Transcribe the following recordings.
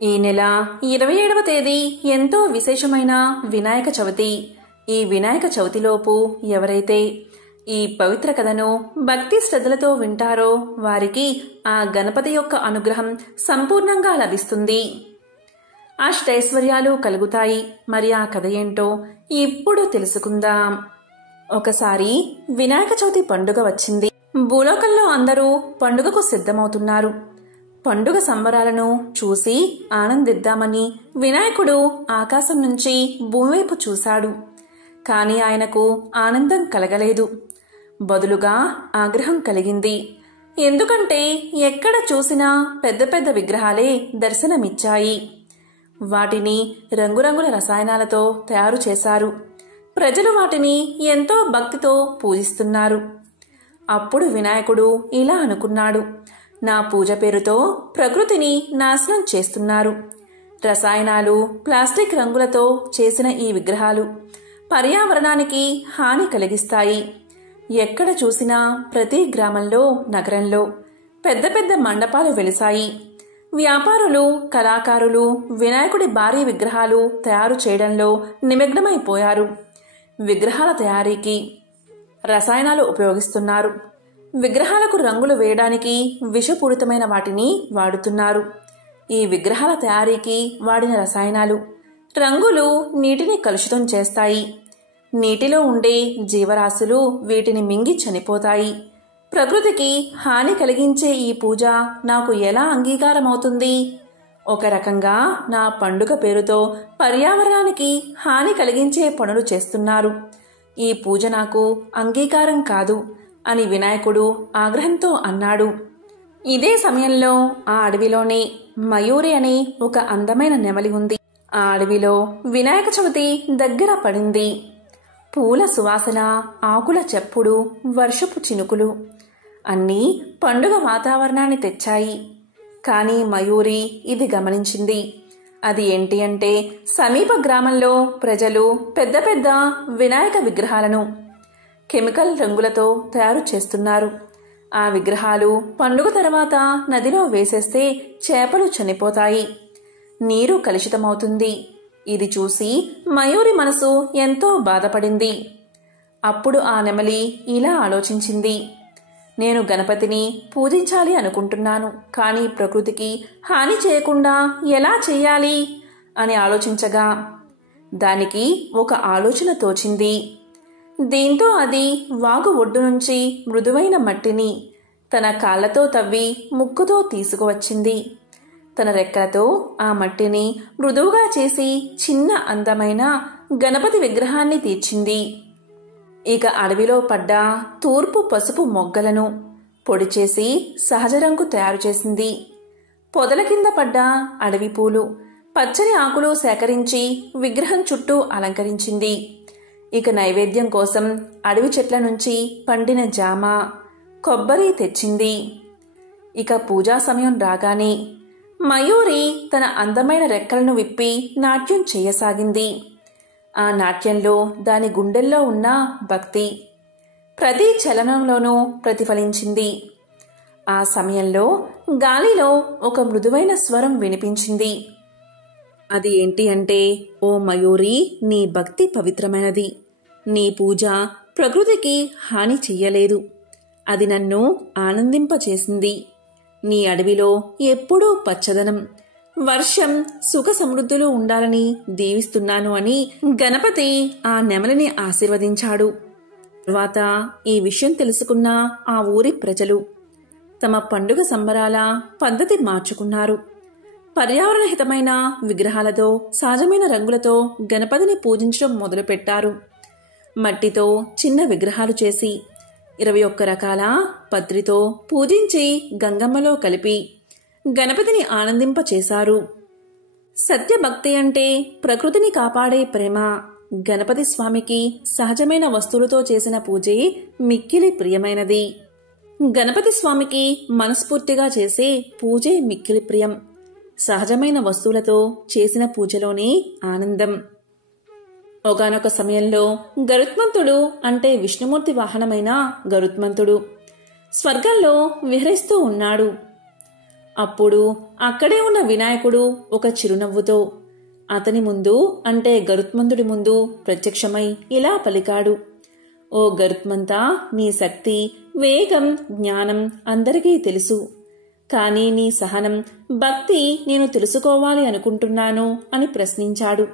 ఈ నెల 27వ తేదీ ఎంతో విశేషమైన వినాయక చవితి. ఈ వినాయక చవితిలోపు ఎవరైతే ఈ పవిత్ర కథను భక్తి శ్రద్ధలతో వింటారో వారికి ఆ గణపతి యొక్క అనుగ్రహం సంపూర్ణంగా లభిస్తుంది. అష్టైశ్వర్యాలు కలుగుతాయి. మరి ఆ కథ ఏంటో ఇప్పుడు తెలుసుకుందాం. ఒకసారి వినాయక చవితి పండుగ వచ్చింది. భూలోకంలో అందరూ పండుగకు సిద్ధమవుతున్నారు. పండుగ సంబరాలను చూసి ఆనందిద్దామని వినాయకుడు ఆకాశం నుంచి భూమివైపు చూశాడు. కాని ఆయనకు ఆనందం కలగలేదు. బదులుగా ఆగ్రహం కలిగింది. ఎందుకంటే ఎక్కడ చూసినా పెద్ద పెద్ద విగ్రహాలే దర్శనమిచ్చాయి. వాటిని రంగురంగుల రసాయనాలతో తయారు చేశారు. ప్రజలు వాటిని ఎంతో భక్తితో పూజిస్తున్నారు. అప్పుడు వినాయకుడు ఇలా అనుకున్నాడు, నా పూజ పేరుతో ప్రకృతిని నాశనం చేస్తున్నారు. రసాయనాలు, ప్లాస్టిక్ రంగులతో చేసిన ఈ విగ్రహాలు పర్యావరణానికి హాని కలిగిస్తాయి. ఎక్కడ చూసినా ప్రతి గ్రామంలో, నగరంలో పెద్ద పెద్ద మండపాలు వెలిశాయి. వ్యాపారులు, కళాకారులు వినాయకుడి భారీ విగ్రహాలు తయారు చేయడంలో నిమగ్నమైపోయారు. విగ్రహాల తయారీకి రసాయనాలు ఉపయోగిస్తున్నారు. విగ్రహాలకు రంగులు వేయడానికి విషపూరితమైన వాటిని వాడుతున్నారు. ఈ విగ్రహాల తయారీకి వాడిన రసాయనాలు, రంగులు నీటిని కలుషితం చేస్తాయి. నీటిలో ఉండే జీవరాశులు వీటిని మింగి చనిపోతాయి. ప్రకృతికి హాని కలిగించే ఈ పూజ నాకు ఎలా అంగీకారమవుతుంది? ఒక రకంగా నా పండుగ పేరుతో పర్యావరణానికి హాని కలిగించే పనులు చేస్తున్నారు. ఈ పూజ నాకు అంగీకారం కాదు అని వినాయకుడు ఆగ్రహంతో అన్నాడు. ఇదే సమయంలో ఆ అడవిలోనే మయూరి అనే ఒక అందమైన నెమలి ఉంది. ఆ అడవిలో వినాయక చవితి దగ్గర పడింది. పూల సువాసన, ఆకుల చప్పుడు, వర్షపు చినుకులు అన్నీ పండుగ వాతావరణాన్ని తెచ్చాయి. కానీ మయూరి ఇది గమనించింది. అది ఏంటి అంటే, సమీప గ్రామంలో ప్రజలు పెద్ద పెద్ద వినాయక విగ్రహాలను కెమికల్ రంగులతో తయారు చేస్తున్నారు. ఆ విగ్రహాలు పండుగ తర్వాత నదిలో వేసేస్తే చేపలు చనిపోతాయి. నీరు కలుషితమవుతుంది. ఇది చూసి మయూరి మనసు ఎంతో బాధపడింది. అప్పుడు ఆ నెమలి ఇలా ఆలోచించింది, నేను గణపతిని పూజించాలి అనుకుంటున్నాను, కానీ ప్రకృతికి హాని చేయకుండా ఎలా చేయాలి అని ఆలోచించగా దానికి ఒక ఆలోచన తోచింది. దీంతో అది వాగు ఒడ్డు నుంచి మృదువైన మట్టిని తన కాళ్లతో తవ్వి ముక్కుతో తీసుకువచ్చింది. తన రెక్కలతో ఆ మట్టిని మృదువుగా చేసి చిన్న అందమైన గణపతి విగ్రహాన్ని తీర్చింది. ఇక అడవిలో పడ్డ తూర్పు పసుపు మొగ్గలను పొడి చేసి సహజ రంగు తయారు చేసింది. పొదల కింద పడ్డ అడవి పూలు, పచ్చని ఆకులు సేకరించి విగ్రహం చుట్టూ అలంకరించింది. ఇక నైవేద్యం కోసం అడవి చెట్ల నుంచి పండిన జామ, కొబ్బరి తెచ్చింది. ఇక పూజా సమయం రాగానే మయూరి తన అందమైన రెక్కలను విప్పి నాట్యం చేయసాగింది. ఆ నాట్యంలో దాని గుండెల్లో ఉన్న భక్తి ప్రతి చలనంలోనూ ప్రతిఫలించింది. ఆ సమయంలో గాలిలో ఒక మృదువైన స్వరం వినిపించింది. అది ఏంటి అంటే, ఓ మయూరి, నీ భక్తి పవిత్రమైనది. నీ పూజ ప్రకృతికి హాని చెయ్యలేదు. అది నన్ను ఆనందింపచేసింది. నీ అడవిలో ఎప్పుడూ పచ్చదనం, వర్షం, సుఖ సమృద్ధులు ఉండాలని దీవిస్తున్నాను అని గణపతి ఆ నెమలిని ఆశీర్వదించాడు. తరువాత ఈ విషయం తెలుసుకున్న ఆ ఊరి ప్రజలు తమ పండుగ సంబరాల పద్ధతి మార్చుకున్నారు. పర్యావరణహితమైన విగ్రహాలతో, సహజమైన రంగులతో గణపతిని పూజించడం మొదలుపెట్టారు. మట్టితో చిన్న విగ్రహాలు చేసి 21 రకాల పత్రితో పూజించి గంగమ్మలో కలిపి గణపతిని ఆనందింపచేశారు. సత్యభక్తి అంటే ప్రకృతిని కాపాడే ప్రేమ. గణపతి స్వామికి సహజమైన వస్తువులతో చేసిన పూజే మిక్కిలి ప్రియమైనది. గణపతి స్వామికి మనస్ఫూర్తిగా చేసే పూజే మిక్కిలి ప్రియం. సహజమైన వస్తువులతో చేసిన పూజలోనే ఆనందం. ఒకానొక సమయంలో గరుత్మంతుడు అంటే విష్ణుమూర్తి వాహనమైన గరుత్మంతుడు స్వర్గంలో విహరిస్తూ ఉన్నాడు. అప్పుడు అక్కడే ఉన్న వినాయకుడు ఒక చిరునవ్వుతో అతని ముందు అంటే గరుత్మంతుడి ముందు ప్రత్యక్షమై ఇలా పలికాడు. ఓ గరుత్మంతా, నీ శక్తి, వేగం, జ్ఞానం అందరికీ తెలుసు. కానీ నీ సహనం, భక్తి నేను తెలుసుకోవాలి అనుకుంటున్నాను అని ప్రశ్నించాడు.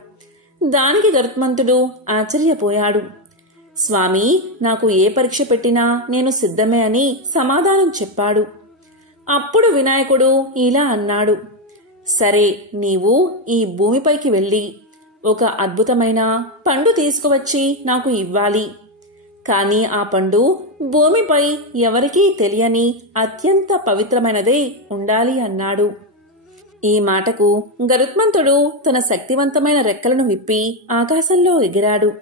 దానికి గరుత్మంతుడు ఆశ్చర్యపోయాడు. స్వామి, నాకు ఏ పరీక్ష పెట్టినా నేను సిద్ధమే అని సమాధానం చెప్పాడు. అప్పుడు వినాయకుడు ఇలా అన్నాడు. సరే, నీవు ఈ భూమిపైకి వెళ్ళి ఒక అద్భుతమైన పండు తీసుకువచ్చి నాకు ఇవ్వాలి. కానీ ఆ పండు భూమిపై ఎవరికీ తెలియని అత్యంత పవిత్రమైనదే ఉండాలి అన్నాడు. ఈ మాటకు గరుత్మంతుడు తన శక్తివంతమైన రెక్కలను విప్పి ఆకాశంలో ఎగిరాడు.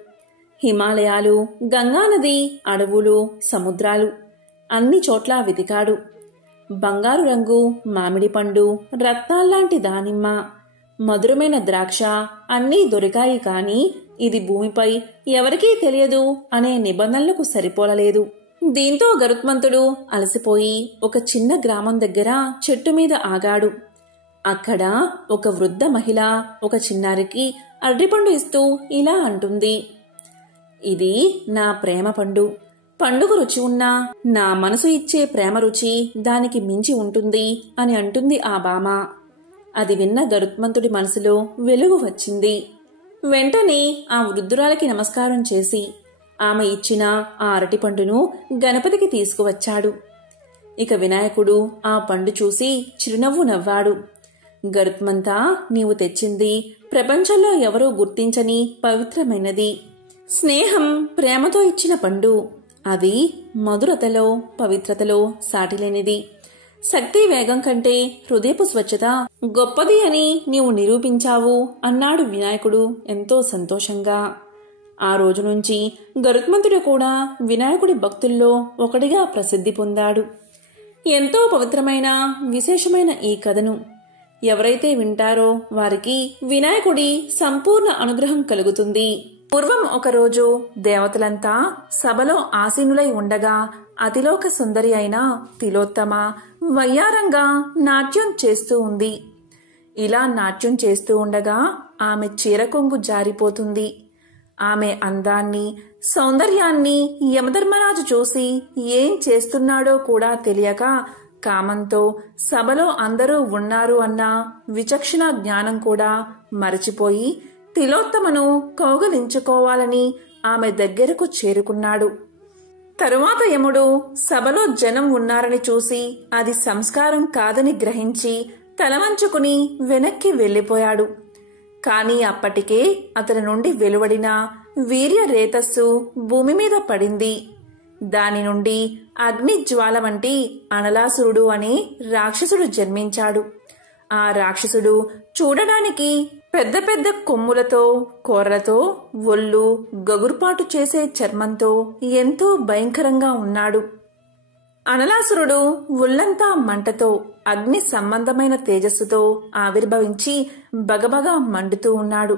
హిమాలయాలు, గంగానది, అడవులు, సముద్రాలు అన్ని చోట్లా వెతికాడు. బంగారు రంగు మామిడి పండు, రత్నాల్లాంటి దానిమ్మ, మధురమైన ద్రాక్ష అన్నీ దొరికాయి. కాని ఇది భూమిపై ఎవరికీ తెలియదు అనే నిబంధనలకు సరిపోలలేదు. దీంతో గరుత్మంతుడు అలసిపోయి ఒక చిన్న గ్రామం దగ్గర చెట్టు మీద ఆగాడు. అక్కడ ఒక వృద్ధ మహిళ ఒక చిన్నారికి అరటిపండు ఇస్తూ ఇలా అంటుంది. ఇది నా ప్రేమ పండు. పండుగ రుచి ఉన్నా నా మనసు ఇచ్చే ప్రేమ రుచి దానికి మించి ఉంటుంది అని అంటుంది ఆ బామ. అది విన్న గరుత్మంతుడి మనసులో వెలుగు వచ్చింది. వెంటనే ఆ వృద్ధురాలికి నమస్కారం చేసి ఆమె ఇచ్చిన ఆ అరటిపండును గణపతికి తీసుకువచ్చాడు. ఇక వినాయకుడు ఆ పండు చూసి చిరునవ్వు నవ్వాడు. గరుత్మంతా, నీవు తెచ్చింది ప్రపంచంలో ఎవరూ గుర్తించని పవిత్రమైనది. స్నేహం, ప్రేమతో ఇచ్చిన పండు. అది మధురతలో, పవిత్రతలో సాటిలేనిది. శక్తి, వేగం కంటే హృదయపు స్వచ్ఛత గొప్పది అని నీవు నిరూపించావు అన్నాడు వినాయకుడు ఎంతో సంతోషంగా. ఆ రోజు నుంచి గరుత్మంతుడు కూడా వినాయకుడి భక్తుల్లో ఒకటిగా ప్రసిద్ధి పొందాడు. ఎంతో పవిత్రమైన, విశేషమైన ఈ కథను ఎవరైతే వింటారో వారికి వినాయకుడి సంపూర్ణ అనుగ్రహం కలుగుతుంది. పూర్వం ఒకరోజు దేవతలంతా సభలో ఆసీనులై ఉండగా అతిలోక సుందరి అయిన తిలోత్తమ వయ్యారంగా నాట్యం చేస్తూ ఉంది. ఇలా నాట్యం చేస్తూ ఉండగా ఆమె చీరకొంగు జారిపోతుంది. ఆమె అందాన్ని, సౌందర్యాన్ని యమధర్మరాజు చూసి ఏం చేస్తున్నాడో కూడా తెలియక కామంతో సభలో అందరూ ఉన్నారు అన్న విచక్షణ జ్ఞానం కూడా మరచిపోయి తిలోత్తమను కౌగలించుకోవాలని ఆమె దగ్గరకు చేరుకున్నాడు. తరువాత యముడు సభలో జనం ఉన్నారని చూసి అది సంస్కారం కాదని గ్రహించి తలవంచుకుని వెనక్కి వెళ్లిపోయాడు. కాని అప్పటికే అతని నుండి వెలువడిన వీర్య రేతస్సు భూమి మీద పడింది. దాని నుండి అగ్ని జ్వాల వంటి అనలాసురుడు అనే రాక్షసుడు జన్మించాడు. ఆ రాక్షసుడు చూడడానికి పెద్ద పెద్ద కొమ్ములతో, కోర్రలతో, ఒళ్ళు గగుర్పాటు చేసే చర్మంతో ఎంతో భయంకరంగా ఉన్నాడు. అనలాసురుడు ఒళ్లంతా మంటతో, అగ్ని సంబంధమైన తేజస్సుతో ఆవిర్భవించి బగబగా మండుతూ ఉన్నాడు.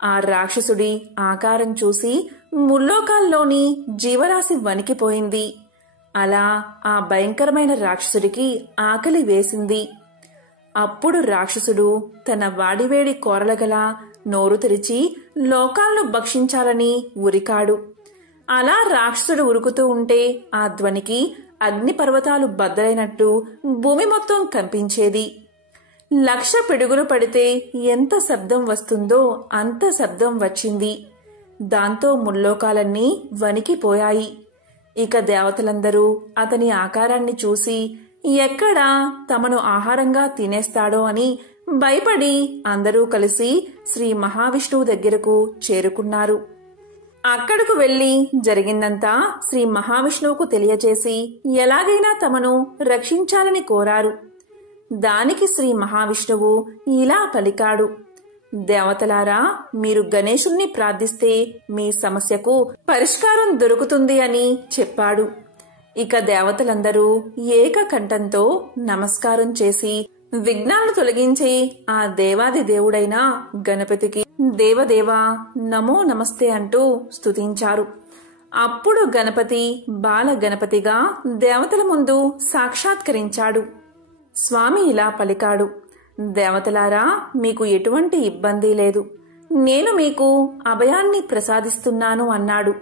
ఆ రాక్షసుడి ఆకారం చూసి ముల్లోకాల్లోని జీవరాశి వణికిపోయింది. అలా ఆ భయంకరమైన రాక్షసుడికి ఆకలి వేసింది. అప్పుడు రాక్షసుడు తన వాడివేడి కోరలగల నోరు తెరిచి లోకాలను భక్షించాలని ఉరికాడు. అలా రాక్షసుడు ఉరుకుతూ ఉంటే ఆ ధ్వనికి అగ్నిపర్వతాలు బద్దలైనట్టు భూమి మొత్తం కంపించేది. 1,00,000 పిడుగులు పడితే ఎంత శబ్దం వస్తుందో అంత శబ్దం వచ్చింది. దాంతో ముల్లోకాలన్నీ వణికిపోయాయి. ఇక దేవతలందరూ అతని ఆకారాన్ని చూసి ఎక్కడ తమను ఆహారంగా తినేస్తాడో అని భయపడి అందరూ కలిసి శ్రీ మహావిష్ణువు దగ్గరకు చేరుకున్నారు. అక్కడకు వెళ్లి జరిగిందంతా శ్రీ మహావిష్ణువుకు తెలియచేసి ఎలాగైనా తమను రక్షించాలని కోరారు. దానికి శ్రీ మహావిష్ణువు ఇలా పలికాడు. దేవతలారా, మీరు గణేశుణ్ణి ప్రార్థిస్తే మీ సమస్యకు పరిష్కారం దొరుకుతుంది అని చెప్పాడు. ఇక దేవతలందరూ ఏకకంఠంతో నమస్కారం చేసి విఘ్నాలను తొలగించి ఆ దేవాది దేవుడైన గణపతికి దేవదేవా నమో నమస్తే అంటూ స్తుతించారు. అప్పుడు గణపతి బాల గణపతిగా దేవతల ముందు సాక్షాత్కరించాడు. స్వామి ఇలా పలికాడు, దేవతలారా, మీకు ఎటువంటి ఇబ్బంది లేదు, నేను మీకు అభయాన్ని ప్రసాదిస్తున్నాను అన్నాడు.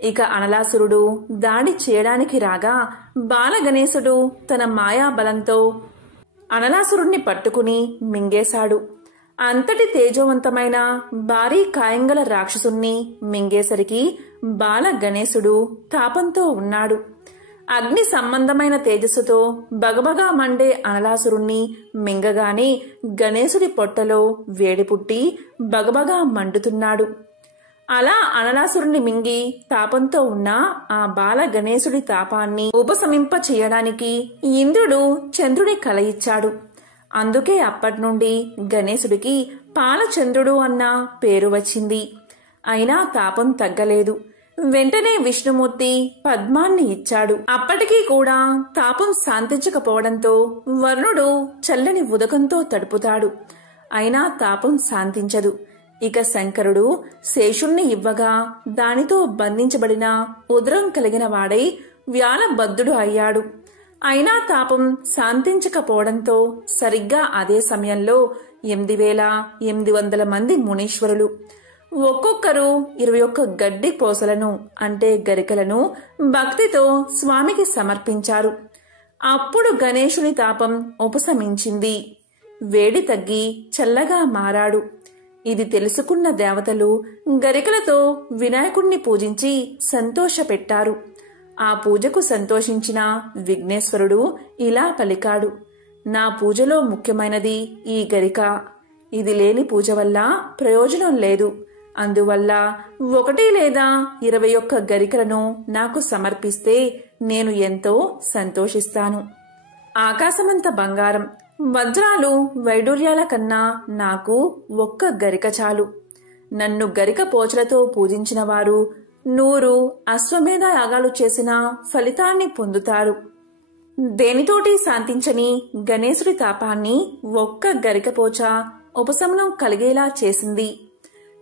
ఇక అనలాసురుడు దాడి చేయడానికి రాగా బాలగణేశుడు తన మాయాబలంతో అనలాసురుణ్ణి పట్టుకుని మింగేశాడు. అంతటి తేజోవంతమైన భారీ కాయంగల రాక్షసుణ్ణి మింగేసరికి బాలగణేశుడు తాపంతో ఉన్నాడు. అగ్ని సంబంధమైన తేజస్సుతో బగబగా మండే అనలాసురుణ్ణి మింగగానే గణేశుడి పొట్టలో వేడి పుట్టి బగబగా మండుతున్నాడు. అలా అనలాసురుణ్ణి మింగి తాపంతో ఉన్న ఆ బాల గణేశుడి తాపాన్ని ఉపశమింప చేయడానికి ఇంద్రుడు చంద్రుడి కల ఇచ్చాడు. అందుకే అప్పటినుండి గణేశుడికి పాలచంద్రుడు అన్న పేరు వచ్చింది. అయినా తాపం తగ్గలేదు. వెంటనే విష్ణుమూర్తి పద్మాన్ని ఇచ్చాడు. అప్పటికీ కూడా తాపం శాంతించకపోవడంతో వరుణుడు చల్లని ఉదకంతో తడుపుతాడు. అయినా తాపం శాంతించదు. ఇక శంకరుడు శేషుణ్ణి ఇవ్వగా దానితో బంధించబడిన ఉదరం కలిగిన వాడై వ్యాలబద్ధుడు అయ్యాడు. అయినా తాపం శాంతించకపోవడంతో సరిగ్గా అదే సమయంలో 8800 మంది మునీశ్వరులు ఒక్కొక్కరు 21 గడ్డి పోసలను అంటే గరికలను భక్తితో స్వామికి సమర్పించారు. అప్పుడు గణేశుని తాపం ఉపశమించింది. వేడి తగ్గి చల్లగా మారాడు. ఇది తెలుసుకున్న దేవతలు గరికలతో వినాయకుణ్ణి పూజించి సంతోషపెట్టారు. ఆ పూజకు సంతోషించిన విఘ్నేశ్వరుడు ఇలా పలికాడు, నా పూజలో ముఖ్యమైనది ఈ గరిక. ఇది లేని పూజ వల్ల ప్రయోజనం లేదు. అందువల్ల 1 లేదా 21 గరికలను నాకు సమర్పిస్తే నేను ఎంతో సంతోషిస్తాను. ఆకాశమంత బంగారం, వజ్రాలు, వైడూర్యాల కన్నా నాకు 1 గరిక చాలు. నన్ను గరిక పోచలతో పూజించిన వారు 100 అశ్వమేధ యాగాలు చేసిన ఫలితాన్ని పొందుతారు. దేనితోటి శాంతించని గణేశుడి తాపాన్ని 1 గరికపోచ ఉపశమనం కలిగేలా చేసింది.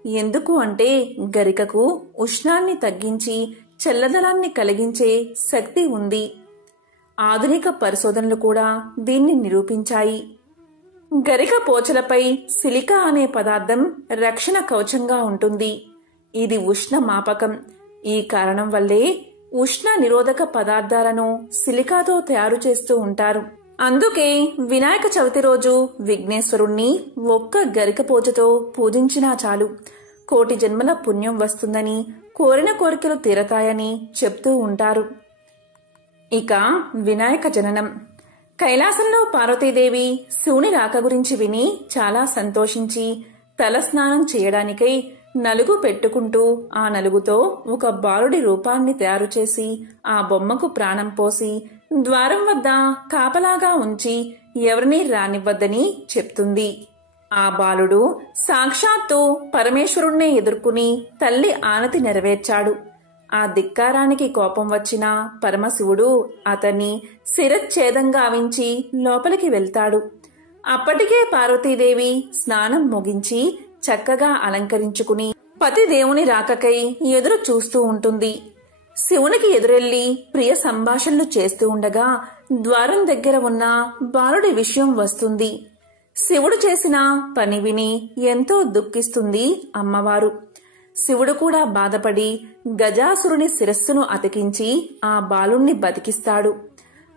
ఎందుకు అంటే గరికకు ఉష్ణాన్ని తగ్గించి చల్లదనాన్ని కలిగించే శక్తి ఉంది. ఆధునిక పరిశోధనలు కూడా దీన్ని నిరూపించాయి. గరిక పోచలపై సిలికా అనే పదార్థం రక్షణ కవచంగా ఉంటుంది. ఇది ఉష్ణ మాపకం. ఈ కారణం వల్లే ఉష్ణ నిరోధక పదార్థాలను సిలికాతో తయారు చేస్తూ ఉంటారు. అందుకే వినాయక చవితి రోజు విఘ్నేశ్వరుణ్ణి 1 గరికపోచతో పూజించినా చాలు, 1,000,000 జన్మల పుణ్యం వస్తుందని, కోరిన కోరికలు తీరతాయని చెప్తూ ఉంటారు. ఇక వినాయక జననం. కైలాసంలో పార్వతీదేవి శివుని రాక గురించి విని చాలా సంతోషించి తలస్నానం చేయడానికై నలుగు పెట్టుకుంటూ ఆ నలుగుతో ఒక బాలుడి రూపాన్ని తయారు చేసి ఆ బొమ్మకు ప్రాణం పోసి ద్వారం వద్ద కాపలాగా ఉంచి ఎవరినీ రానివ్వద్దని చెప్తుంది. ఆ బాలుడు సాక్షాత్తు పరమేశ్వరుణ్ణే ఎదుర్కొని తల్లి ఆనతి నెరవేర్చాడు. ఆ ధిక్కారానికి కోపం వచ్చిన పరమశివుడు అతన్ని శిరచ్ఛేదంగా గావించి లోపలికి వెళ్తాడు. అప్పటికే పార్వతీదేవి స్నానం ముగించి చక్కగా అలంకరించుకుని పతిదేవుని రాకకై ఎదురు చూస్తూ ఉంటుంది. శివునికి ఎదురెళ్లి ప్రియ సంభాషణలు చేస్తూ ఉండగా ద్వారం దగ్గర ఉన్న బాలుడి విషయం వస్తుంది. శివుడు చేసిన పని విని ఎంతో దుఃఖిస్తుంది అమ్మవారు. శివుడు కూడా బాధపడి గజాసురుని శిరస్సును అతికించి ఆ బాలుణ్ణి బతికిస్తాడు.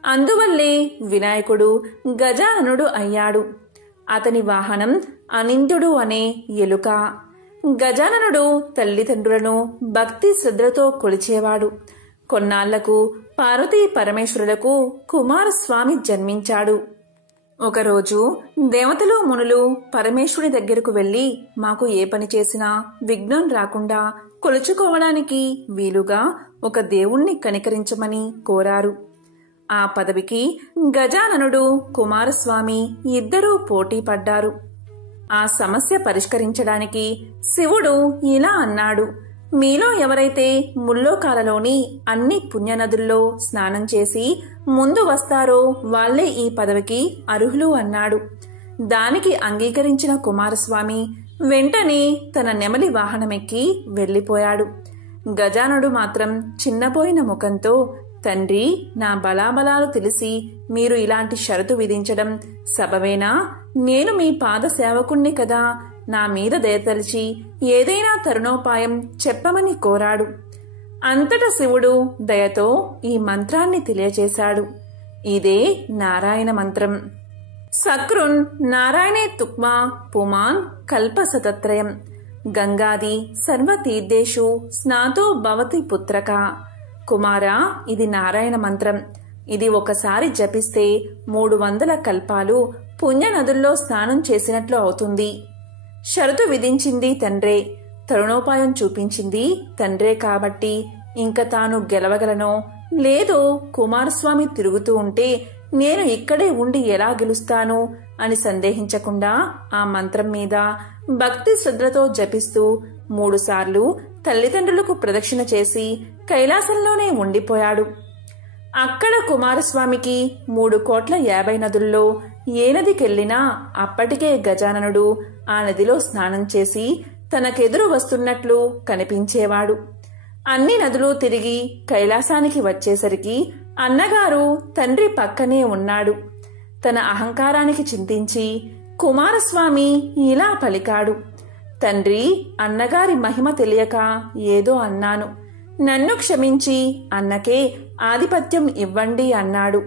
అందువల్లే వినాయకుడు గజాననుడు అయ్యాడు. అతని వాహనం అనింద్యుడు అనే ఎలుక. గజాననుడు తల్లిదండ్రులను భక్తి శ్రద్ధలతో కొలిచేవాడు. కొన్నాళ్లకు పార్వతీ పరమేశ్వరులకు కుమారస్వామి జన్మించాడు. ఒకరోజు దేవతలు మునులు పరమేశ్వరుడి దగ్గరకు వెళ్లి మాకు ఏ పని చేసినా విఘ్నం రాకుండా కొలుచుకోవడానికి వీలుగా ఒక దేవుణ్ణి కనికరించమని కోరారు. ఆ పదవికి గజాననుడు కుమారస్వామి ఇద్దరూ పోటీ పడ్డారు. ఆ సమస్య పరిష్కరించడానికి శివుడు ఇలా అన్నాడు, మీలో ఎవరైతే ముల్లోకాలలోని అన్ని పుణ్యనదుల్లో స్నానం చేసి ముందు వస్తారో వాళ్లే ఈ పదవికి అర్హులు అన్నాడు. దానికి అంగీకరించిన కుమారస్వామి వెంటనే తన నెమలి వాహనమెక్కి వెళ్లిపోయాడు. గజానుడు మాత్రం చిన్నపోయిన ముఖంతో తండ్రి, నా బలాబలాలు తెలిసి మీరు ఇలాంటి షరతు విధించడం సబవేనా? నేను మీ పాద సేవకుణ్ణి కదా. నా మీద దయతలిచి ఏదైనా తరుణోపాయం చెప్పమని కోరాడు. అంతటా శివుడు దయతో ఈ మంత్రాన్ని తెలియచేశాడు. ఇదే నారాయణ మంత్రం. సక్రున్ నారాయణే తుక్మా పుమాన్ కల్పసతత్రయం గంగాది సర్వతీర్థేషు స్నాతో భవతి పుత్రక. కుమారా, ఇది నారాయణ మంత్రం. ఇది ఒకసారి జపిస్తే 300 కల్పాలు పుణ్య నదుల్లో స్నానం చేసినట్లు అవుతుంది. షరతు విధించింది తండ్రే, తరుణోపాయం చూపించింది తండ్రే కాబట్టి ఇంక తాను గెలవగలనో లేదో కుమారస్వామి తిరుగుతూ ఉంటే నేను ఇక్కడే ఉండి ఎలా గెలుస్తాను అని సందేహించకుండా ఆ మంత్రం మీద భక్తి శ్రద్ధలతో జపిస్తూ 3 సార్లు తల్లిదండ్రులకు ప్రదక్షిణ చేసి కైలాసంలోనే ఉండిపోయాడు. అక్కడ కుమారస్వామికి 3,50,00,000 నదుల్లో ఏ నదికెళ్లినా అప్పటికే గజాననుడు ఆ నదిలో స్నానం చేసి తనకెదురు వస్తున్నట్లు కనిపించేవాడు. అన్ని నదులు తిరిగి కైలాసానికి వచ్చేసరికి అన్నగారు తండ్రి పక్కనే ఉన్నాడు. తన అహంకారానికి చింతించి కుమారస్వామి ఇలా పలికాడు. తండ్రి, అన్నగారి మహిమ తెలియక ఏదో అన్నాను. నన్ను క్షమించి అన్నకే ఆధిపత్యం ఇవ్వండి అన్నాడు.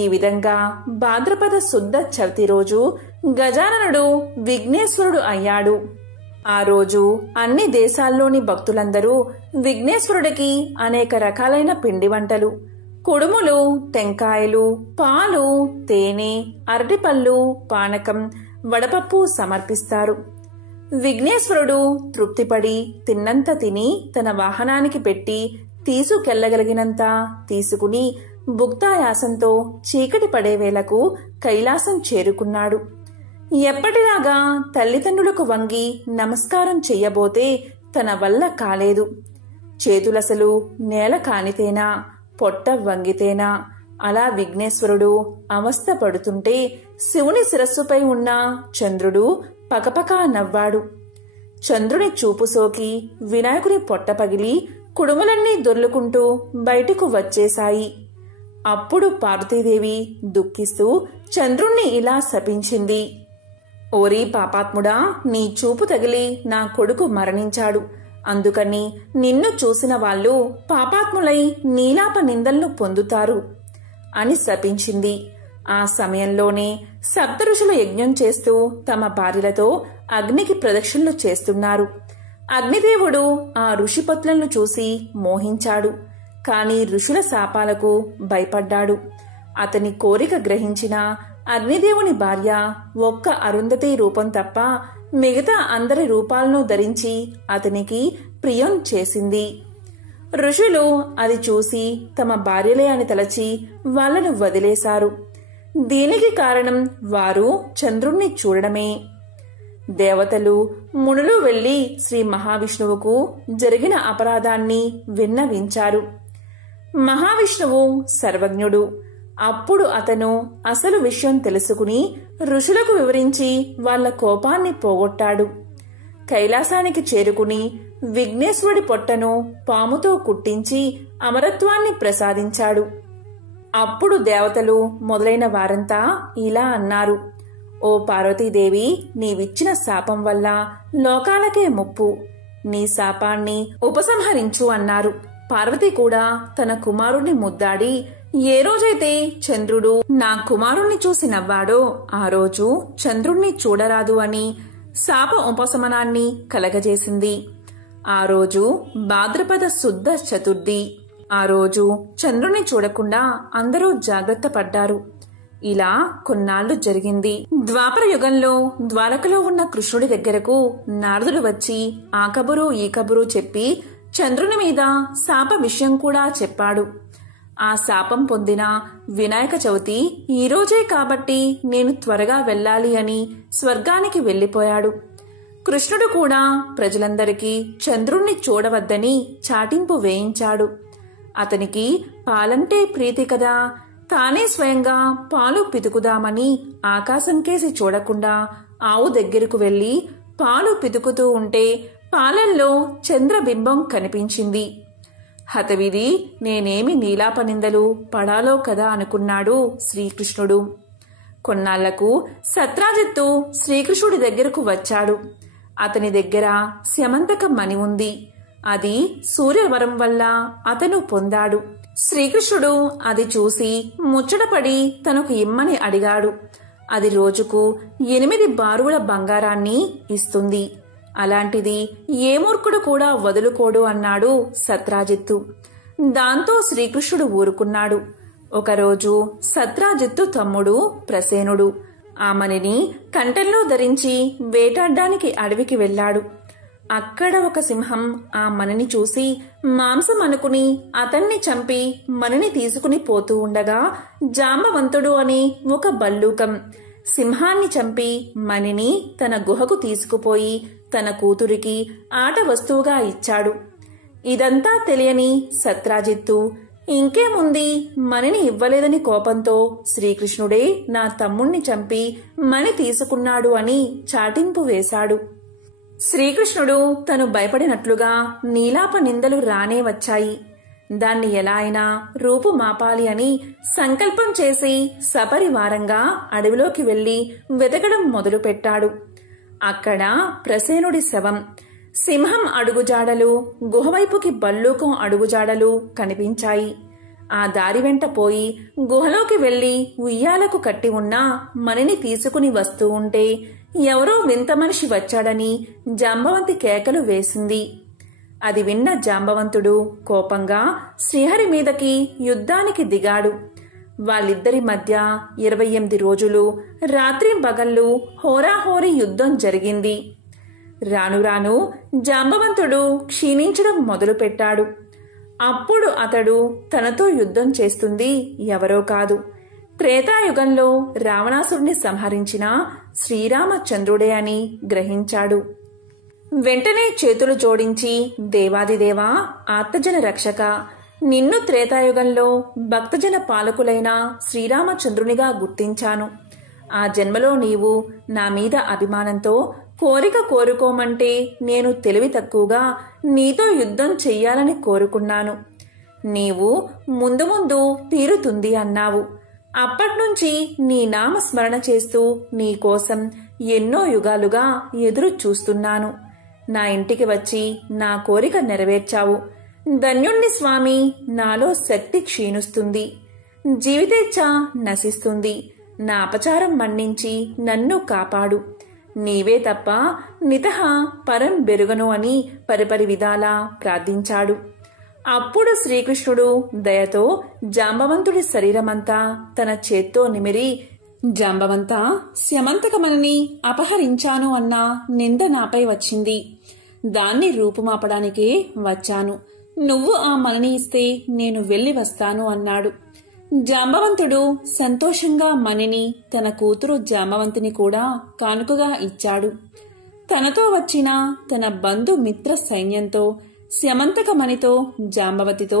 ఈ విధంగా భాద్రపద శుద్ధ చవితి రోజు గజాననుడు విఘ్నేశ్వరుడు అయ్యాడు. ఆ రోజు అన్ని దేశాల్లోని భక్తులందరూ విఘ్నేశ్వరుడికి అనేక రకాలైన పిండి వంటలు, కుడుములు, టెంకాయలు, పాలు, తేనె, అరటిపళ్ళు, పానకం, వడపప్పు సమర్పిస్తారు. విఘ్నేశ్వరుడు తృప్తిపడి తిన్నంత తిని తన వాహనానికి పెట్టి తీసుకెళ్లగలిగినంత తీసుకుని భుక్తాయాసంతో చీకటి పడేవేళకు కైలాసం చేరుకున్నాడు. ఎప్పటిలాగా తల్లిదండ్రులకు వంగి నమస్కారం చెయ్యబోతే తన వల్ల కాలేదు. చేతులసలు నేల కానితేనా, పొట్ట వంగితేనా? అలా విఘ్నేశ్వరుడు అవస్థ పడుతుంటే శివుని శిరస్సుపై ఉన్న చంద్రుడు పకపకా నవ్వాడు. చంద్రుని చూపు సోకి వినాయకుని పొట్ట పగిలి కుడుములన్నీ దొర్లుకుంటూ బయటకు వచ్చేశాయి. అప్పుడు పార్వతీదేవి దుఃఖిస్తూ చంద్రుణ్ణి ఇలా శపించింది. ఓరీ పాపాత్ముడా, నీ చూపు తగిలి నా కొడుకు మరణించాడు. అందుకని నిన్ను చూసిన వాళ్ళు పాపాత్ములై నీలాప నిందలను పొందుతారు అని శపించింది. ఆ సమయంలోనే సప్తఋషులు యజ్ఞం చేస్తూ తమ భార్యలతో అగ్నికి ప్రదక్షిణలు చేస్తున్నారు. అగ్నిదేవుడు ఆ ఋషిపత్నులను చూసి మోహించాడు. కాని ఋషుల శాపాలకు భయపడ్డాడు. అతని కోరిక గ్రహించిన అగ్నిదేవుని భార్య ఒక్క అరుంధతి రూపం తప్ప మిగతా అందరి రూపాలను ధరించి అతనికి ప్రియం చేసింది. ఋషులు అది చూసి తమ భార్యలే అని తలచి వాళ్లను వదిలేశారు. దీనికి కారణం వారు చంద్రుణ్ణి చూడడమే. దేవతలు, మునులు వెళ్లి శ్రీ మహావిష్ణువుకు జరిగిన అపరాధాన్ని విన్నవించారు. మహావిష్ణువు సర్వజ్ఞుడు. అప్పుడు అతను అసలు విషయం తెలుసుకుని ఋషులకు వివరించి వాళ్ల కోపాన్ని పోగొట్టాడు. కైలాసానికి చేరుకుని విఘ్నేశ్వరుడి పొట్టను పాముతో కుట్టించి అమరత్వాన్ని ప్రసాదించాడు. అప్పుడు దేవతలు మొదలైన వారంతా ఇలా అన్నారు. ఓ పార్వతీదేవి, నీవిచ్చిన శాపం వల్ల లోకాలకే ముప్పు. నీ శాపాన్ని ఉపసంహరించు అన్నారు. పార్వతి కూడా తన కుమారుణ్ణి ముద్దాడి ఏ రోజైతే చంద్రుడు నా కుమారుణ్ణి చూసి నవ్వాడో ఆ రోజు చంద్రుణ్ణి చూడరాదు అని శాప ఉపశమనాన్ని కలగజేసింది. ఆ రోజు భాద్రపద శుద్ధ చతుర్థి. ఆ రోజు చంద్రుణ్ణి చూడకుండా అందరూ జాగ్రత్త పడ్డారు. ఇలా కొన్నాళ్లు జరిగింది. ద్వాపర యుగంలో ద్వారకలో ఉన్న కృష్ణుడి దగ్గరకు నారదుడు వచ్చి ఆ కబురు ఈ కబురు చెప్పి చంద్రుని మీద శాప విషయం కూడా చెప్పాడు. ఆ శాపం పొందిన వినాయక చవితి ఈరోజే కాబట్టి నేను త్వరగా వెళ్ళాలి అని స్వర్గానికి వెళ్లిపోయాడు. కృష్ణుడు కూడా ప్రజలందరికీ చంద్రుణ్ణి చూడవద్దని చాటింపు వేయించాడు. అతనికి పాలంటే ప్రీతి కదా, తానే స్వయంగా పాలు పితుకుదామని ఆకాశంకేసి చూడకుండా ఆవు దగ్గరకు వెళ్లి పాలు పితుకుతూ ఉంటే పాలల్లో చంద్రబింబం కనిపించింది. హతవిధి, నేనేమి నీలాపనిందలు పడాలో కదా అనుకున్నాడు శ్రీకృష్ణుడు. కొన్నాళ్లకు సత్రాజిత్తు శ్రీకృష్ణుడి దగ్గరకు వచ్చాడు. అతని దగ్గర స్యమంతక మణి ఉంది. అది సూర్యవరం వల్ల అతను పొందాడు. శ్రీకృష్ణుడు అది చూసి ముచ్చటపడి తనకు ఇమ్మని అడిగాడు. అది రోజుకు 8 బారుల బంగారాన్ని ఇస్తుంది. అలాంటిది ఏ మూర్ఖుడు కూడా వదులుకోడు అన్నాడు సత్రాజిత్తు. దాంతో శ్రీకృష్ణుడు ఊరుకున్నాడు. ఒకరోజు సత్రాజిత్తు తమ్ముడు ప్రసేనుడు ఆ మణిని కంఠంలో ధరించి వేటాడ్డానికి అడవికి వెళ్ళాడు. అక్కడ ఒక సింహం ఆ మణిని చూసి మాంసం అనుకుని అతన్ని చంపి మణిని తీసుకుని పోతూ ఉండగా జాంబవంతుడు అని ఒక భల్లూకం సింహాన్ని చంపి మణిని తన గుహకు తీసుకుపోయి తన కూతురికి ఆట వస్తువుగా ఇచ్చాడు. ఇదంతా తెలియని సత్రాజిత్తు ఇంకేముంది, మణిని ఇవ్వలేదని కోపంతో శ్రీకృష్ణుడే నా తమ్ముణ్ణి చంపి మణి తీసుకున్నాడు అని చాటింపు వేశాడు. శ్రీకృష్ణుడు తను భయపడినట్లుగా నీలాప నిందలు రానే వచ్చాయి. దాన్ని ఎలా అయినా రూపుమాపాలి అని సంకల్పం చేసి సపరివారంగా అడవిలోకి వెళ్లి వెతకడం మొదలుపెట్టాడు. అక్కడ ప్రసేనుడి శవం, సింహం అడుగుజాడలు, గుహవైపుకి భల్లూకం అడుగుజాడలు కనిపించాయి. ఆ దారి వెంట పోయి గుహలోకి వెళ్లి ఉయ్యాలకు కట్టి ఉన్న మణిని తీసుకుని వస్తూ ఉంటే ఎవరో వింత మనిషి వచ్చాడని జాంబవంతి కేకలు వేసింది. అది విన్న జాంబవంతుడు కోపంగా శ్రీహరి మీదకి యుద్ధానికి దిగాడు. వాళ్ళిద్దరి మధ్య 28 రోజులు రాత్రి పగళ్ళు హోరాహోరీ యుద్ధం జరిగింది. రాను రాను జాంబవంతుడు క్షీణించడం మొదలుపెట్టాడు. అప్పుడు అతడు తనతో యుద్ధం చేస్తుంది ఎవరో కాదు, త్రేతాయుగంలో రావణాసురుని సంహరించిన శ్రీరామచంద్రుడే అని గ్రహించాడు. వెంటనే చేతులు జోడించి, దేవాదిదేవా, ఆర్తజన రక్షక, నిన్ను త్రేతాయుగంలో భక్తజన పాలకులైన శ్రీరామచంద్రునిగా గుర్తించాను. ఆ జన్మలో నీవు నా మీద అభిమానంతో కోరిక కోరుకోమంటే నేను తెలివి తక్కువగా నీతో యుద్ధం చెయ్యాలని కోరుకున్నాను. నీవు ముందు ముందు తీరుతుంది అన్నావు. అప్పట్నుంచి నీ నామస్మరణ చేస్తూ నీకోసం ఎన్నో యుగాలుగా ఎదురు చూస్తున్నాను. నా ఇంటికి వచ్చి నా కోరిక నెరవేర్చావు. ధన్యుణ్ణి స్వామి. నాలో శక్తి క్షీణిస్తుంది, జీవితేచ్ఛ నశిస్తుంది. నా అపచారం మన్నించి నన్ను కాపాడు. నీవే తప్ప నితహ పరం బెరుగను అని పరిపరి విధాలా ప్రార్థించాడు. అప్పుడు శ్రీకృష్ణుడు దయతో జాంబవంతుడి శరీరమంతా తన చేత్తో నిమిరి, జాంబవంతా, స్యమంతకమణిని అపహరించాను అన్న నింద నాపై వచ్చింది. దాన్ని రూపుమాపడానికే వచ్చాను. నువ్వు ఆ మణిని ఇస్తే నేను వెళ్లి వస్తాను అన్నాడు. జాంబవంతుడు సంతోషంగా మణిని తన కూతురు జాంబవంతిని కూడా కానుకగా ఇచ్చాడు. తనతో వచ్చిన తన బంధుమిత్ర సైన్యంతో స్యమంతకమణితో జాంబవతితో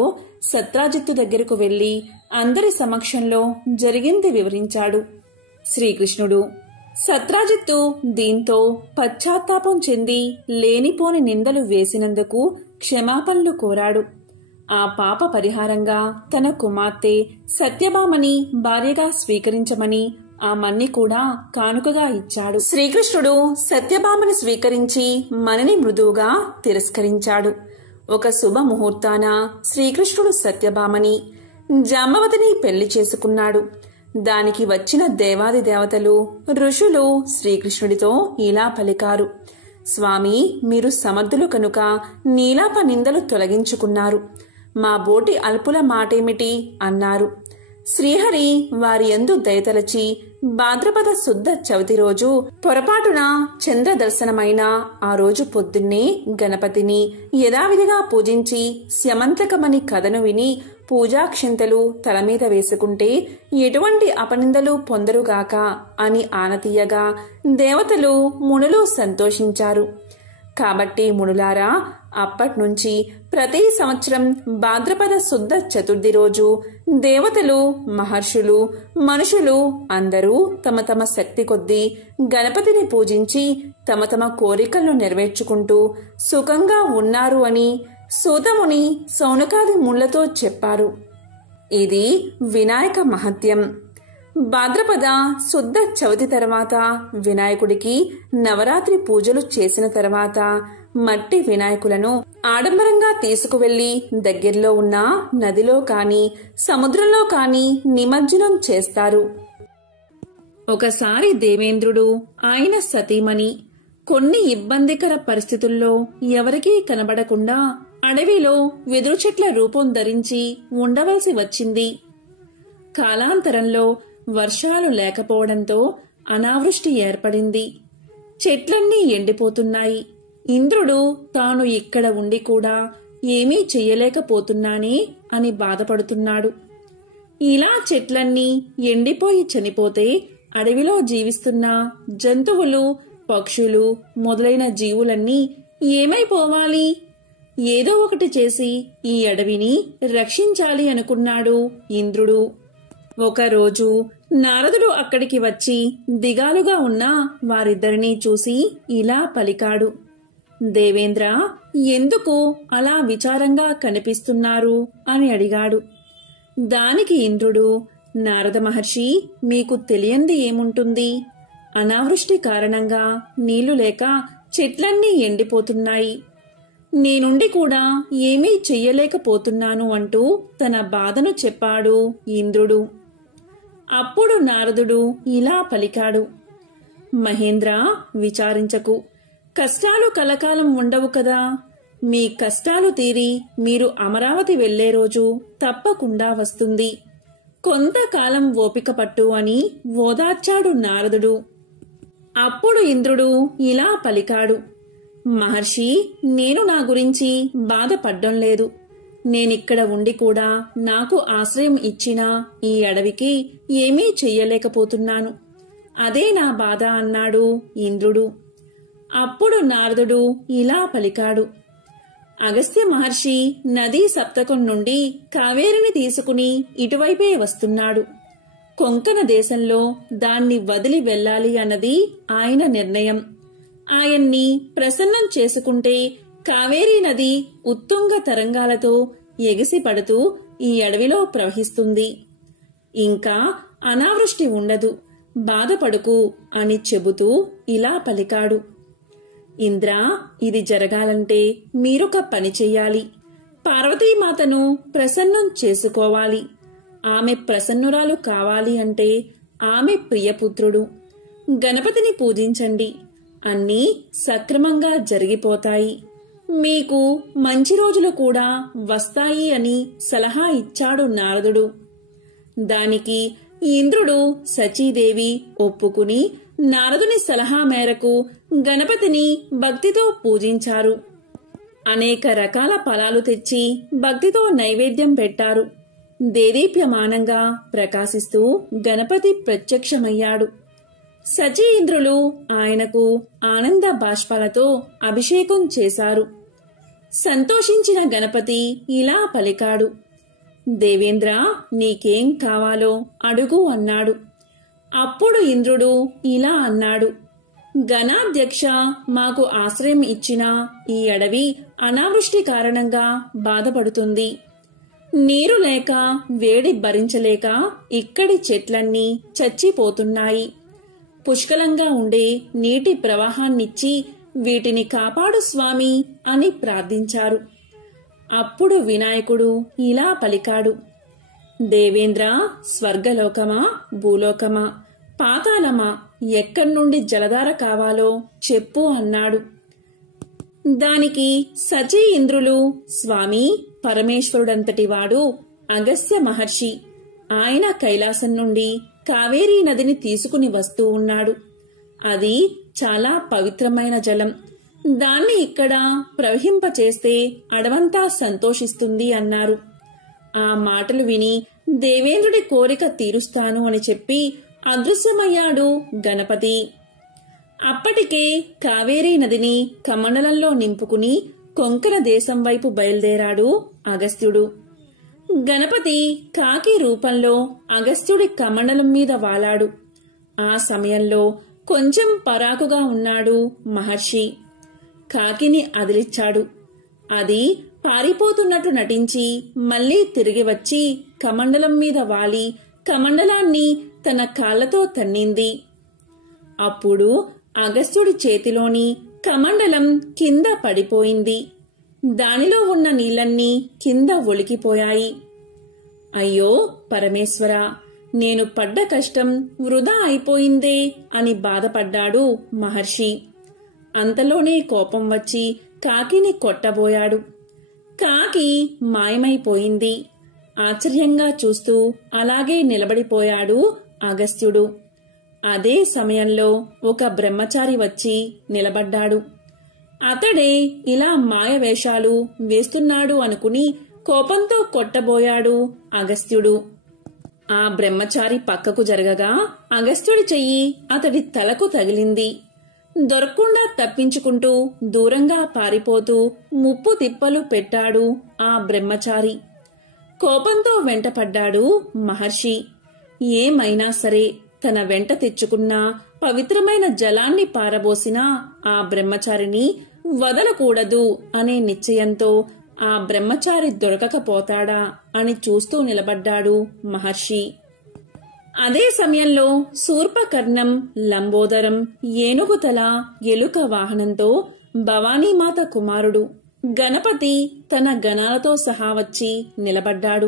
సత్రాజిత్తు దగ్గరకు వెళ్లి అందరి సమక్షంలో జరిగింది వివరించాడు శ్రీకృష్ణుడు. సత్రాజిత్తు దీంతో పశ్చాత్తాపం చెంది లేనిపోని నిందలు వేసినందుకు క్షమాపణలు కోరాడు. ఆ పాప పరిహారంగా తన కుమార్తె సత్యభామని భార్యగా స్వీకరించమని ఆ మణి కూడా కానుకగా ఇచ్చాడు. శ్రీకృష్ణుడు సత్యభామని స్వీకరించి మణిని మృదువుగా తిరస్కరించాడు. ఒక శుభ ముహూర్తాన శ్రీకృష్ణుడు సత్యభామని జాంబవతిని పెళ్లి చేసుకున్నాడు. దానికి వచ్చిన దేవాది దేవతలు, ఋషులు శ్రీకృష్ణుడితో ఇలా పలికారు: స్వామి, మీరు సమర్థులు కనుక నీలాప నిందలు తొలగించుకున్నారు. మా బోటి అల్పుల మాటేమిటి అన్నారు. శ్రీహరి వారి యందు దయతలచి భాద్రపద శుద్ధ చవితి రోజు పొరపాటున చంద్ర దర్శనమైన ఆ రోజు పొద్దున్నే గణపతిని యథావిధిగా పూజించి స్యమంతకమణి కథను విని పూజాక్షింతలు తలమీద వేసుకుంటే ఎటువంటి అపనిందలు పొందరుగాక అని ఆనతీయగా దేవతలు మునులు సంతోషించారు. కాబట్టి మునులారా, అప్పట్నుంచి ప్రతి సంవత్సరం భాద్రపద శుద్ధ చతుర్థి రోజు దేవతలు, మహర్షులు, మనుషులు అందరూ తమ తమ శక్తి కొద్దీ గణపతిని పూజించి తమ తమ కోరికలను నెరవేర్చుకుంటూ సుఖంగా ఉన్నారు అని సూతముని సౌనకాది ముళ్లతో చెప్పారు. ఇది వినాయక మహత్యం. భాద్రపద శుద్ధ చవితి తర్వాత వినాయకుడికి నవరాత్రి పూజలు చేసిన తర్వాత మట్టి వినాయకులను ఆడంబరంగా తీసుకువెళ్లి దగ్గరలో ఉన్న నదిలో కాని సముద్రంలో కాని నిమజ్జనం చేస్తారు. ఒకసారి దేవేంద్రుడు ఆయన సతీమణి కొన్ని ఇబ్బందికర పరిస్థితుల్లో ఎవరికీ కనబడకుండా అడవిలో వెదురు చెట్ల రూపం ధరించి ఉండవలసి వచ్చింది. కాలాంతరంలో వర్షాలు లేకపోవడంతో అనావృష్టి ఏర్పడింది. చెట్లన్నీ ఎండిపోతున్నాయి. ఇంద్రుడు తాను ఇక్కడ ఉండి కూడా ఏమీ చెయ్యలేకపోతున్నానే అని బాధపడుతున్నాడు. ఇలా చెట్లన్నీ ఎండిపోయి చనిపోతే అడవిలో జీవిస్తున్న జంతువులు, పక్షులు మొదలైన జీవులన్నీ ఏమైపోవాలి? ఏదో ఒకటి చేసి ఈ అడవిని రక్షించాలి అనుకున్నాడు ఇంద్రుడు. ఒకరోజు నారదుడు అక్కడికి వచ్చి దిగాలుగా ఉన్న వారిద్దరినీ చూసి ఇలా పలికాడు. దేవేంద్ర, ఎందుకు అలా విచారంగా కనిపిస్తున్నారు అని అడిగాడు. దానికి ఇంద్రుడు, నారద మహర్షి, మీకు తెలియంది ఏముంటుంది? అనావృష్టి కారణంగా నీళ్లు లేక చెట్లన్నీ ఎండిపోతున్నాయి. నేనుండి కూడా ఏమీ చెయ్యలేకపోతున్నాను అంటూ తన బాధను చెప్పాడు ఇంద్రుడు. అప్పుడు నారదుడు ఇలా పలికాడు. మహేంద్ర, విచారించకు. కష్టాలు కలకాలం ఉండవు కదా. మీ కష్టాలు తీరి మీరు అమరావతి వెళ్లే రోజు తప్పకుండా వస్తుంది. కొంతకాలం ఓపిక పట్టు అని ఓదార్చాడు నారదుడు. అప్పుడు ఇంద్రుడు ఇలా పలికాడు. మహర్షి, నేను నా గురించి బాధపడ్డం లేదు. నేనిక్కడ ఉండి కూడా నాకు ఆశ్రయం ఇచ్చిన ఈ అడవికి ఏమీ చెయ్యలేకపోతున్నాను. అదే నా బాధ అన్నాడు ఇంద్రుడు. అప్పుడు నారదుడు ఇలా పలికాడు. అగస్త్య మహర్షి నదీ సప్తకం నుండి కావేరిని తీసుకుని ఇటువైపే వస్తున్నాడు. కొంకణ దేశంలో దాన్ని వదిలి వెళ్లాలి అన్నది ఆయన నిర్ణయం. ఆయన్ని ప్రసన్నం చేసుకుంటే కావేరీ నది ఉత్తుంగ తరంగాలతో ఎగిసిపడుతూ ఈ అడవిలో ప్రవహిస్తుంది. ఇంకా అనావృష్టి ఉండదు. బాధపడుకు అని చెబుతూ ఇలా పలికాడు. ఇంద్ర, ఇది జరగాలంటే మీరొక పని చెయ్యాలి. పార్వతీమాతను ప్రసన్నం చేసుకోవాలి. ఆమె ప్రసన్నురాలు కావాలి అంటే ఆమె ప్రియపుత్రుడు గణపతిని పూజించండి. అన్నీ సక్రమంగా జరిగిపోతాయి. మీకు మంచి రోజులు కూడా వస్తాయి అని సలహా ఇచ్చాడు నారదుడు. దానికి ఇంద్రుడు, సచీదేవి ఒప్పుకుని నారదుని సలహా మేరకు గణపతిని భక్తితో పూజించారు. అనేక రకాల ఫలాలు తెచ్చి భక్తితో నైవేద్యం పెట్టారు. దేదీప్యమానంగా ప్రకాశిస్తూ గణపతి ప్రత్యక్షమయ్యాడు. సచీ ఇంద్రులు ఆయనకు ఆనంద బాష్పాలతో అభిషేకం చేశారు. సంతోషించిన గణపతి ఇలా పలికాడు. దేవేంద్ర, నీకేం కావాలో అడుగు అన్నాడు. అప్పుడు ఇంద్రుడు ఇలా అన్నాడు. గణాధ్యక్ష, మాకు ఆశ్రయం ఇచ్చిన ఈ అడవి అనావృష్టి కారణంగా బాధపడుతుంది. నీరు లేక వేడి భరించలేక ఇక్కడి చెట్లన్నీ చచ్చిపోతున్నాయి. పుష్కలంగా ఉండే నీటి ప్రవాహాన్నిచ్చి వీటిని కాపాడు స్వామి అని ప్రార్థించారు. అప్పుడు వినాయకుడు ఇలా పలికాడు. దేవేంద్ర, స్వర్గలోకమా, భూలోకమా, పాతాళమా, ఎక్కడ్నుండి జలధార కావాలో చెప్పు అన్నాడు. దానికి సచీ ఇంద్రులు, స్వామి, పరమేశ్వరుడంతటివాడు అగస్త్య మహర్షి. ఆయన కైలాసం నుండి కావేరీ నదిని తీసుకుని వస్తూ ఉన్నాడు. అది చాలా పవిత్రమైన జలం. దాన్ని ఇక్కడ ప్రవహింపచేస్తే అడవంతా సంతోషిస్తుంది అన్నారు. ఆ మాటలు విని దేవేంద్రుడి కోరిక తీరుస్తాను అని చెప్పి అదృశ్యమయ్యాడు గణపతి. అప్పటికే కావేరీ నదిని కమండలంలో నింపుకుని కొంకణ దేశం వైపు బయలుదేరాడు అగస్త్యుడు. గణపతి కాకి రూపంలో అగస్త్యుడి కమండలం మీద వాలాడు. ఆ సమయంలో కొంచెం పరాకుగా ఉన్నాడు మహర్షి. కాకిని అదిలిచ్చాడు. అది పారిపోతున్నట్లు నటించి మళ్లీ తిరిగి వచ్చి కమండలం మీద వాలి కమండలాన్ని తన కాళ్లతో తన్నింది. అప్పుడు అగస్త్యుడి చేతిలోని కమండలం కింద పడిపోయింది. దానిలో ఉన్న నీళ్లన్నీ కింద ఒలికిపోయాయి. అయ్యో పరమేశ్వర, నేను పడ్డ కష్టం వృధా అయిపోయిందే అని బాధపడ్డాడు మహర్షి. అంతలోనే కోపం వచ్చి కాకిని కొట్టబోయాడు. కాకి మాయమైపోయింది. ఆశ్చర్యంగా చూస్తూ అలాగే నిలబడిపోయాడు అగస్త్యుడు. అదే సమయంలో ఒక బ్రహ్మచారి వచ్చి నిలబడ్డాడు. అతడే ఇలా మాయవేషాలు వేస్తున్నాడు అనుకుని కోపంతో కొట్టబోయాడు అగస్త్యుడు. ఆ బ్రహ్మచారి పక్కకు జరగగా అగస్త్యుడి చెయ్యి అతడి తలకు తగిలింది. దొరకకుండా తప్పించుకుంటూ దూరంగా పారిపోతూ ముప్పు తిప్పలు పెట్టాడు ఆ బ్రహ్మచారి. కోపంతో వెంటపడ్డాడు మహర్షి. ఏమైనా సరే తన వెంట తెచ్చుకున్న పవిత్రమైన జలాన్ని పారబోసిన ఆ బ్రహ్మచారిని వదలకూడదు అనే నిశ్చయంతో ఆ బ్రహ్మచారి దొరకకపోతాడా అని చూస్తూ నిలబడ్డాడు మహర్షి. అదే సమయంలో శూర్పకర్ణం, లంబోదరం, ఏనుగుతల, ఎలుక వాహనంతో భవానీమాత కుమారుడు గణపతి తన గణాలతో సహా వచ్చి నిలబడ్డాడు.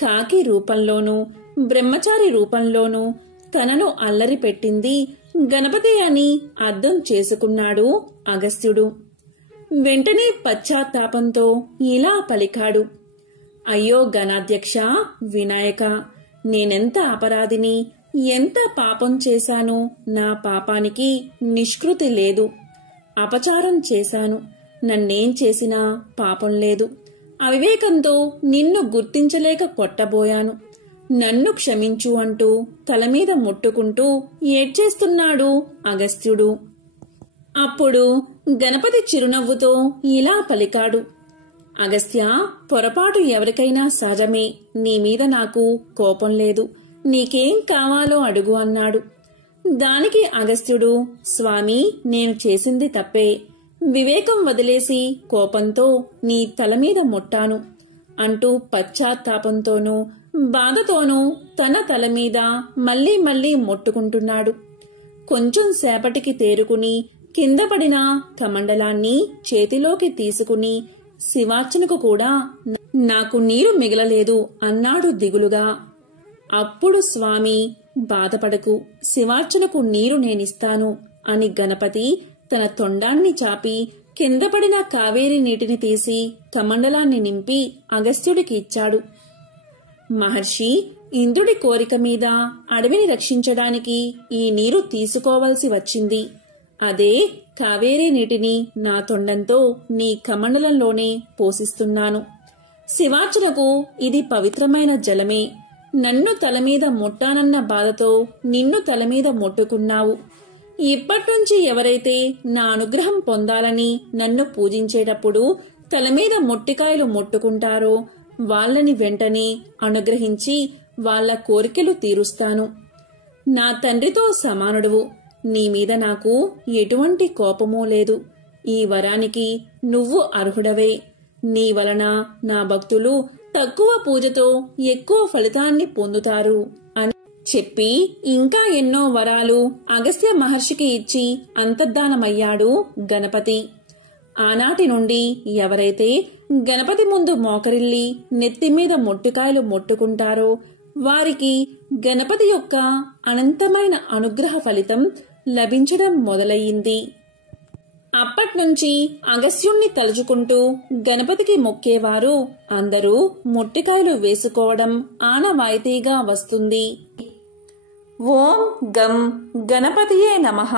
కాకి రూపంలోనూ బ్రహ్మచారి రూపంలోనూ తనను అల్లరి పెట్టింది గణపతి అని అర్థం చేసుకున్నాడు అగస్త్యుడు. వెంటనే పశ్చాత్తాపంతో ఇలా పలికాడు. అయ్యో గణాధ్యక్ష, వినాయక, నేనెంత అపరాధిని, ఎంత పాపం చేశాను. నా పాపానికి నిష్కృతి లేదు. అపచారం చేశాను. నన్నేం చేసినా పాపం లేదు. అవివేకంతో నిన్ను గుర్తించలేక కొట్టబోయాను. నన్ను క్షమించు అంటూ తలమీద ముట్టుకుంటూ ఏడ్చేస్తున్నాడు అగస్త్యుడు. అప్పుడు గణపతి చిరునవ్వుతో ఇలా పలికాడు. అగస్త్య, పొరపాటు ఎవరికైనా సహజమే. నీ మీద నాకు కోపం లేదు. నీకేం కావాలో అడుగు అన్నాడు. దానికి అగస్త్యుడు, స్వామి, నేను చేసింది తప్పే. వివేకం వదిలేసి కోపంతో నీ తలమీద ముట్టాను అంటూ పశ్చాత్తాపంతోనూ బాధతోనూ తన తలమీద మళ్లీ మళ్లీ ముట్టుకుంటున్నాడు. కొంచెం సేపటికి తేరుకుని కిందపడిన కమండలాన్ని చేతిలోకి తీసుకుని శివార్చనకు కూడా నాకు నీరు మిగలలేదు అన్నాడు దిగులుగా. అప్పుడు స్వామి, బాధపడకు, శివార్చనకు నీరు నేనిస్తాను అని గణపతి తన తొండాన్ని చాపి కిందపడిన కావేరి నీటిని తీసి కమండలాన్ని నింపి అగస్త్యుడికి ఇచ్చాడు. మహర్షి, ఇంద్రుడి కోరిక మీద అడవిని రక్షించడానికి ఈ నీరు తీసుకోవలసి వచ్చింది. అదే కావేరీ నీటిని నా తొండంతో నీ కమండలంలోనే పోసిస్తున్నాను. శివార్చనకు ఇది పవిత్రమైన జలమే. నన్ను తలమీద ముట్టానన్న బాధతో నిన్ను తలమీద ముట్టుకున్నావు. ఇప్పట్నుంచి ఎవరైతే నా అనుగ్రహం పొందాలని నన్ను పూజించేటప్పుడు తలమీద మొట్టికాయలు ముట్టుకుంటారో వాళ్ళని వెంటనే అనుగ్రహించి వాళ్ళ కోరికలు తీరుస్తాను. నా తండ్రితో సమానుడువు. నీ మీద నాకు ఎటువంటి కోపమూ లేదు. ఈ వరానికి నువ్వు అర్హుడవే. నీ వలన నా భక్తులు తక్కువ పూజతో ఎక్కువ ఫలితాన్ని పొందుతారు అని చెప్పి ఇంకా ఎన్నో వరాలు అగస్త్య మహర్షికి ఇచ్చి అంతర్ధానమయ్యాడు గణపతి. ఆనాటి నుండి ఎవరైతే గణపతి ముందు మోకరిల్లి నెత్తిమీద మొట్టికాయలు మొట్టుకుంటారో వారికి గణపతి యొక్క అనంతమైన అనుగ్రహ ఫలితం లభించడం మొదలయ్యింది. అప్పట్నుంచి అగస్త్యుణ్ణి తలుచుకుంటూ గణపతికి మొక్కేవారు అందరూ మొట్టికాయలు వేసుకోవడం ఆనవాయితీగా వస్తుంది. ఓం గం గణపతియే నమః.